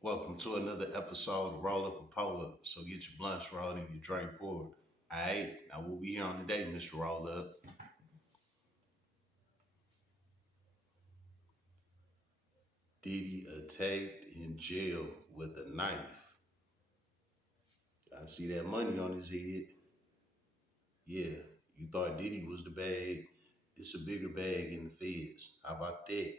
Welcome to another episode of Roll Up a Pull Up. So get your blunts rolled and your drink poured. Alright, now what we here on today, Mr. Roll Up. Diddy attacked in jail with a knife. I see that money on his head. Yeah, you thought Diddy was the bag. It's a bigger bag in the feds. How about that?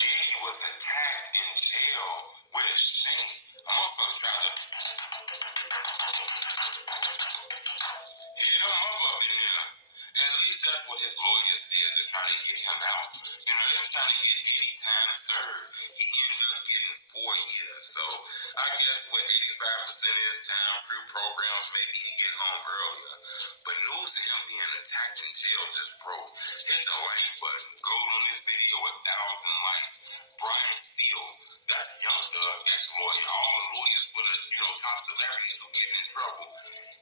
Diddy was attacked in jail with a shank. A motherfucker tried to hit him up in there. At least that's what his lawyer said to try to get him out. They were trying to get Diddy time served. He ended up getting 4 years. So I guess with 85% of his time through programs, maybe he get home earlier. But news of him being attacked in jail just broke. Hit the like button. Go on this video 1,000 likes. Brian Steele, that's Young Thug, ex-lawyer, all the lawyers for the top celebrities who get in trouble.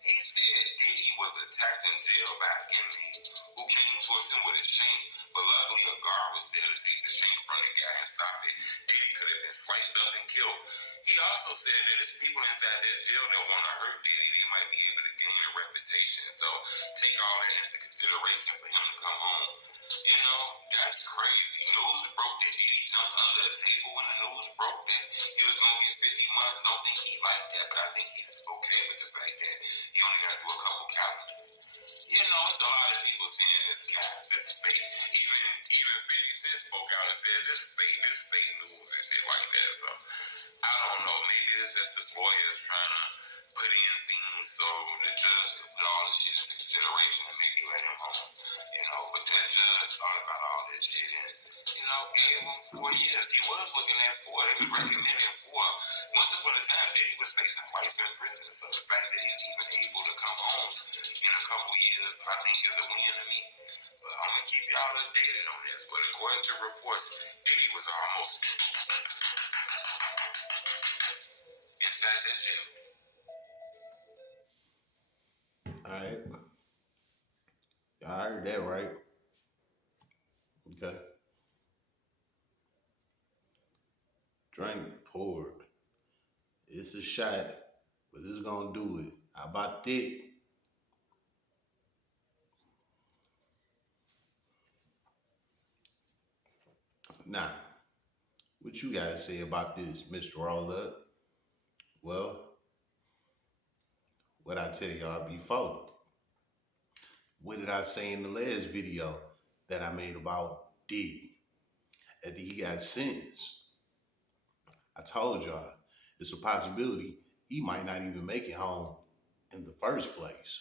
He said Diddy was attacked in jail by an inmate who came towards him with a shank, but luckily a guard was there to take the shank from the guy and stop it. Diddy could have been sliced up and killed. He also said that there's people inside that jail that want to hurt Diddy. They might be able to gain a reputation. So take all that into consideration for him to come home. That's crazy. News broke that Diddy jumped under a table when the news broke that he was going to get 50 months. Don't think he liked that, but I think he's okay with the fact that he only got to do a couple calendars. It's a lot of people saying this cap, this fake. Even 50 Cent spoke out and said this fake news and shit like that. So I don't know. Maybe it's just his lawyers trying to put in things so the judge can put all this shit into consideration and maybe let him home. But that judge thought about all this shit and, gave him 4 years. He was looking at four. They was recommending four. Once upon a time, Diddy was facing life in prison. So the fact that he's even able to come home in a couple years, I think is a win to me. But I'm going to keep y'all updated on this. But according to reports, Diddy was almost inside that jail. Alright. I heard that right. Okay. Drink poured. It's a shot, but it's gonna do it. How about that? Now, what you guys say about this, Mr. Roll Up? Well, what I tell y'all before. What did I say in the last video that I made about Diddy? After he got sentenced, I told y'all it's a possibility he might not even make it home in the first place.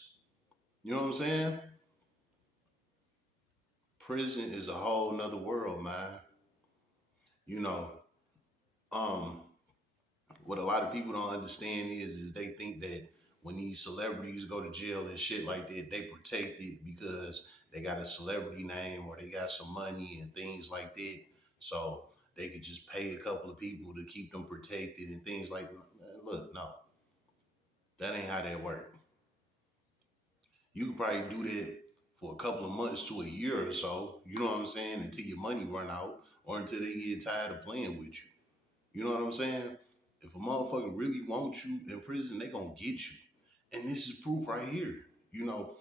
You know what I'm saying? Prison is a whole nother world, man. You know, um, what a lot of people don't understand is they think that when these celebrities go to jail and shit like that, they protected because they got a celebrity name or they got some money and things like that. So they could just pay a couple of people to keep them protected and things like that. Look, no, that ain't how that work. You could probably do that for a couple of months to a year or so, you know what I'm saying, until your money run out or until they get tired of playing with you. You know what I'm saying? If a motherfucker really wants you in prison, they gonna get you. And this is proof right here. You know,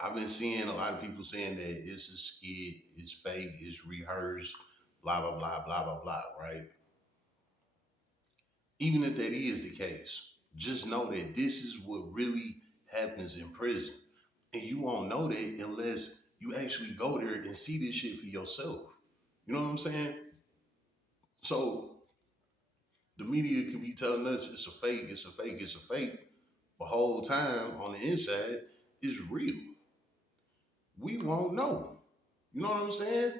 I've been seeing a lot of people saying that it's a skit, it's fake, it's rehearsed, blah, blah, blah, blah, blah, blah, right? Even if that is the case, just know that this is what really happens in prison. And you won't know that unless you actually go there and see this shit for yourself. You know what I'm saying? So the media can be telling us it's a fake, it's a fake, it's a fake. The whole time on the inside is real. We won't know. You know what I'm saying?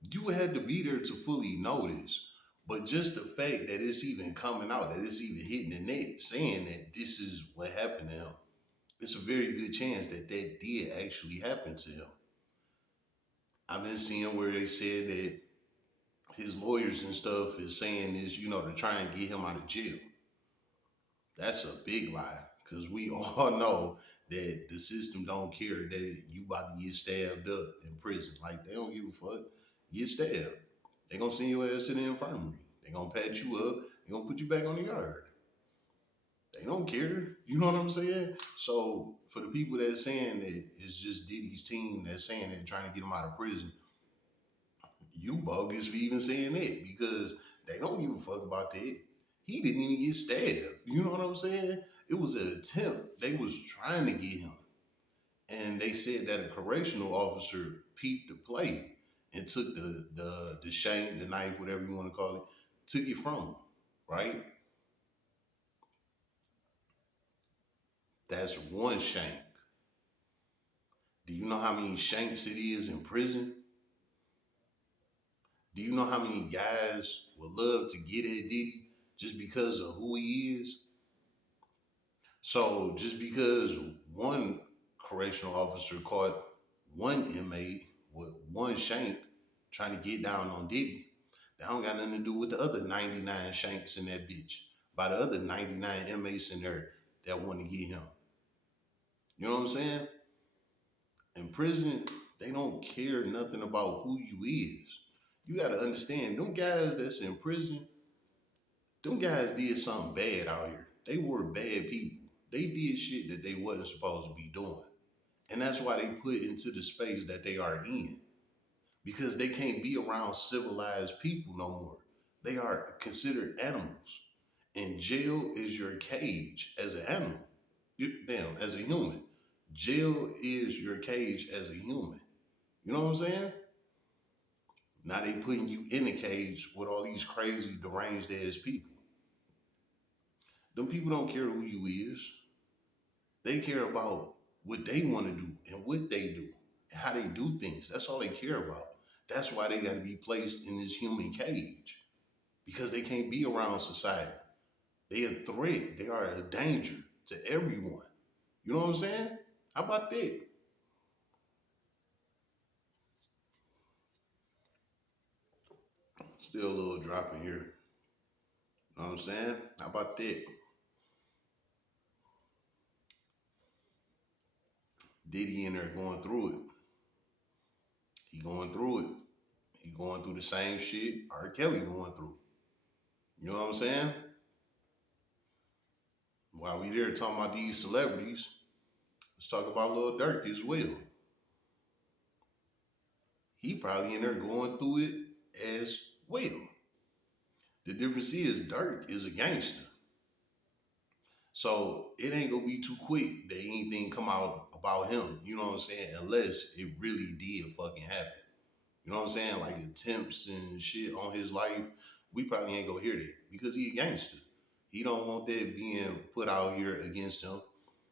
You had to be there to fully know this. But just the fact that it's even coming out, that it's even hitting the net, saying that this is what happened to him, it's a very good chance that that did actually happen to him. I've been seeing where they said that his lawyers and stuff is saying this, to try and get him out of jail. That's a big lie because we all know that the system don't care that you about to get stabbed up in prison. Like they don't give a fuck. Get stabbed. They gonna send your ass to the infirmary. They gonna patch you up. They gonna put you back on the yard. They don't care. You know what I'm saying? So for the people that's saying that it's just Diddy's team that's saying they're trying to get him out of prison, you bogus for even saying that because they don't give a fuck about that. He didn't even get stabbed. You know what I'm saying? It was an attempt. They was trying to get him. And they said that a correctional officer peeped the play and took the shank, the knife, whatever you want to call it, took it from him, right? That's one shank. Do you know how many shanks it is in prison? Do you know how many guys would love to get at Diddy just because of who he is? So just because one correctional officer caught one inmate with one shank trying to get down on Diddy, that don't got nothing to do with the other 99 shanks in that bitch. By the other 99 inmates in there that want to get him. You know what I'm saying? In prison, they don't care nothing about who you is. You gotta understand, them guys that's in prison, them guys did something bad out here. They were bad people. They did shit that they wasn't supposed to be doing. And that's why they put into the space that they are in. Because they can't be around civilized people no more. They are considered animals. And jail is your cage as an animal. Damn, as a human. Jail is your cage as a human. You know what I'm saying? Now they putting you in a cage with all these crazy, deranged ass people. Them people don't care who you is. They care about what they want to do and what they do and how they do things. That's all they care about. That's why they got to be placed in this human cage because they can't be around society. They a threat. They are a danger to everyone. You know what I'm saying? How about that? Still a little drop in here. You know what I'm saying? How about that? Diddy in there going through it. He going through it. He going through the same shit R. Kelly going through. You know what I'm saying? While we there talking about these celebrities, let's talk about Lil Durk as well. He probably in there going through it as well. The difference is Durk is a gangster. So it ain't gonna be too quick that anything come out about him, you know what I'm saying? Unless it really did fucking happen. You know what I'm saying? Like attempts and shit on his life, we probably ain't gonna hear that because he a gangster. He don't want that being put out here against him.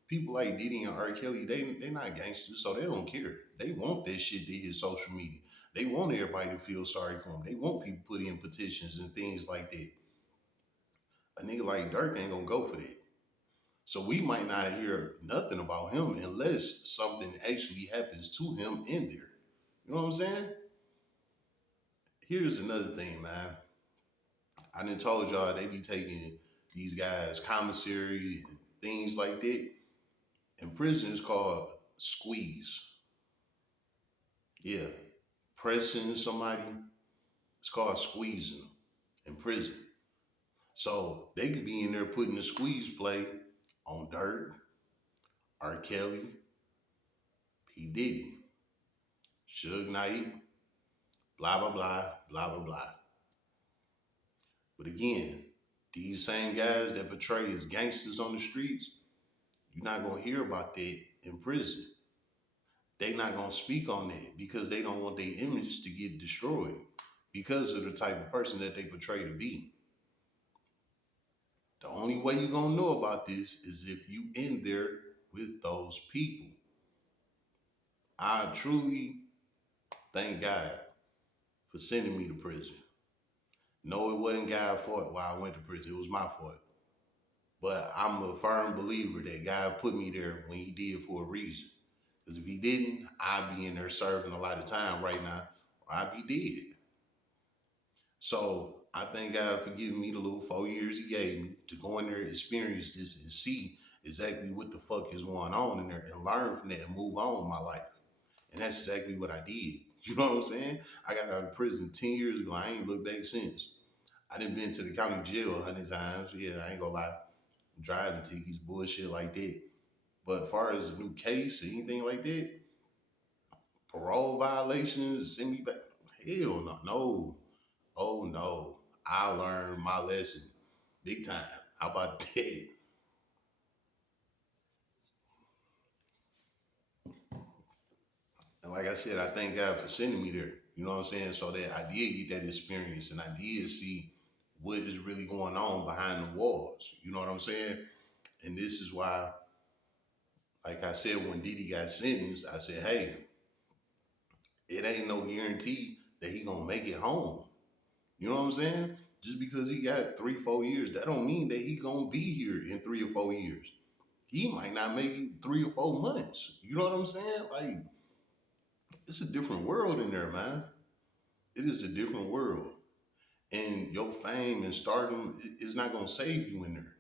People like Diddy and R. Kelly, they not gangsters, so they don't care. They want that shit to hit social media. They want everybody to feel sorry for him. They want people to put in petitions and things like that. A nigga like Durk ain't gonna go for that. So we might not hear nothing about him unless something actually happens to him in there. You know what I'm saying? Here's another thing, man. I done told y'all they be taking these guys commissary and things like that. In prison, it's called squeeze. Yeah, pressing somebody, it's called squeezing in prison. So they could be in there putting the squeeze play on Durk, R. Kelly, P. Diddy, Suge Knight, blah, blah, blah, blah, blah, blah. But again, these same guys that portray as gangsters on the streets, you're not going to hear about that in prison. They not going to speak on that because they don't want their image to get destroyed because of the type of person that they portray to be. The only way you're going to know about this is if you in there with those people. I truly thank God for sending me to prison. No, it wasn't God's fault why I went to prison. It was my fault. But I'm a firm believer that God put me there when he did for a reason. Because if he didn't, I'd be in there serving a lot of time right now, or I'd be dead. So I thank God for giving me the little 4 years he gave me to go in there and experience this and see exactly what the fuck is going on in there and learn from that and move on in my life. And that's exactly what I did. You know what I'm saying? I got out of prison 10 years ago. I ain't looked back since. I done been to the county jail 100 times. Yeah, I ain't gonna lie. Driving tickets, bullshit like that. But as far as a new case or anything like that, parole violations, send me back. Hell no, no. Oh no. I learned my lesson big time. How about that? And like I said, I thank God for sending me there. You know what I'm saying? So that I did get that experience and I did see what is really going on behind the walls. You know what I'm saying? And this is why, like I said, when Diddy got sentenced, I said, hey, it ain't no guarantee that he gonna make it home. You know what I'm saying? Just because he got 3, 4 years, that don't mean that he gonna be here in 3 or 4 years. He might not make it 3 or 4 months. You know what I'm saying? Like, it's a different world in there, man. It is a different world. And your fame and stardom is not gonna save you in there.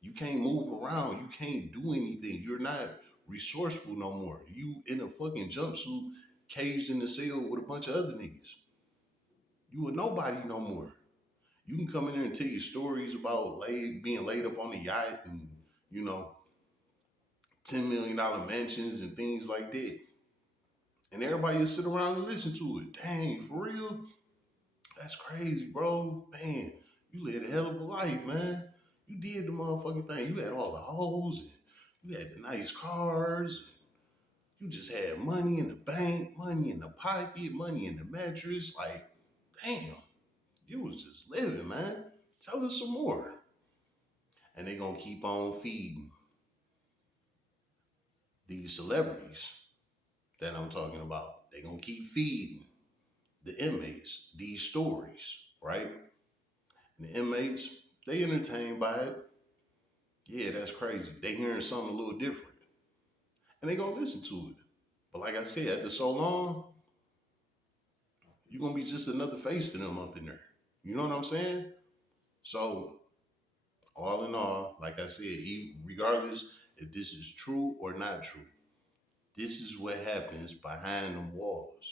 You can't move around. You can't do anything. You're not resourceful no more. You in a fucking jumpsuit, caged in the cell with a bunch of other niggas. You a nobody no more. You can come in there and tell your stories about being laid up on a yacht and, you know, $10 million mansions and things like that. And everybody will sit around and listen to it. Dang, for real? That's crazy, bro. Man, you led a hell of a life, man. You did the motherfucking thing. You had all the hoes, and you had the nice cars. You just had money in the bank, money in the pocket, money in the mattress. Like, damn, you was just living, man. Tell us some more. And they gonna keep on feeding these celebrities that I'm talking about. They gonna keep feeding the inmates these stories, right? And the inmates, they entertained by it. Yeah, that's crazy. They hearing something a little different. And they gonna listen to it. But like I said, after so long, you're gonna be just another face to them up in there. You know what I'm saying? So, all in all, like I said, regardless if this is true or not true, this is what happens behind them walls.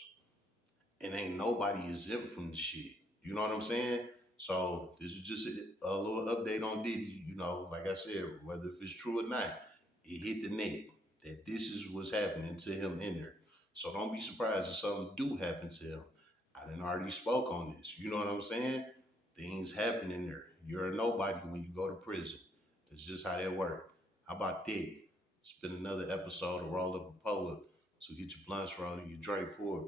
And ain't nobody exempt from the shit. You know what I'm saying? So this is just a little update on Diddy. You know, like I said, whether if it's true or not, it hit the net that this is what's happening to him in there. So don't be surprised if something do happen to him. I done already spoke on this. You know what I'm saying? Things happen in there. You're a nobody when you go to prison. It's just how that works. How about that? It's been another episode of Roll Up a Pull Up. So get your blunts rolled and your Dre poured.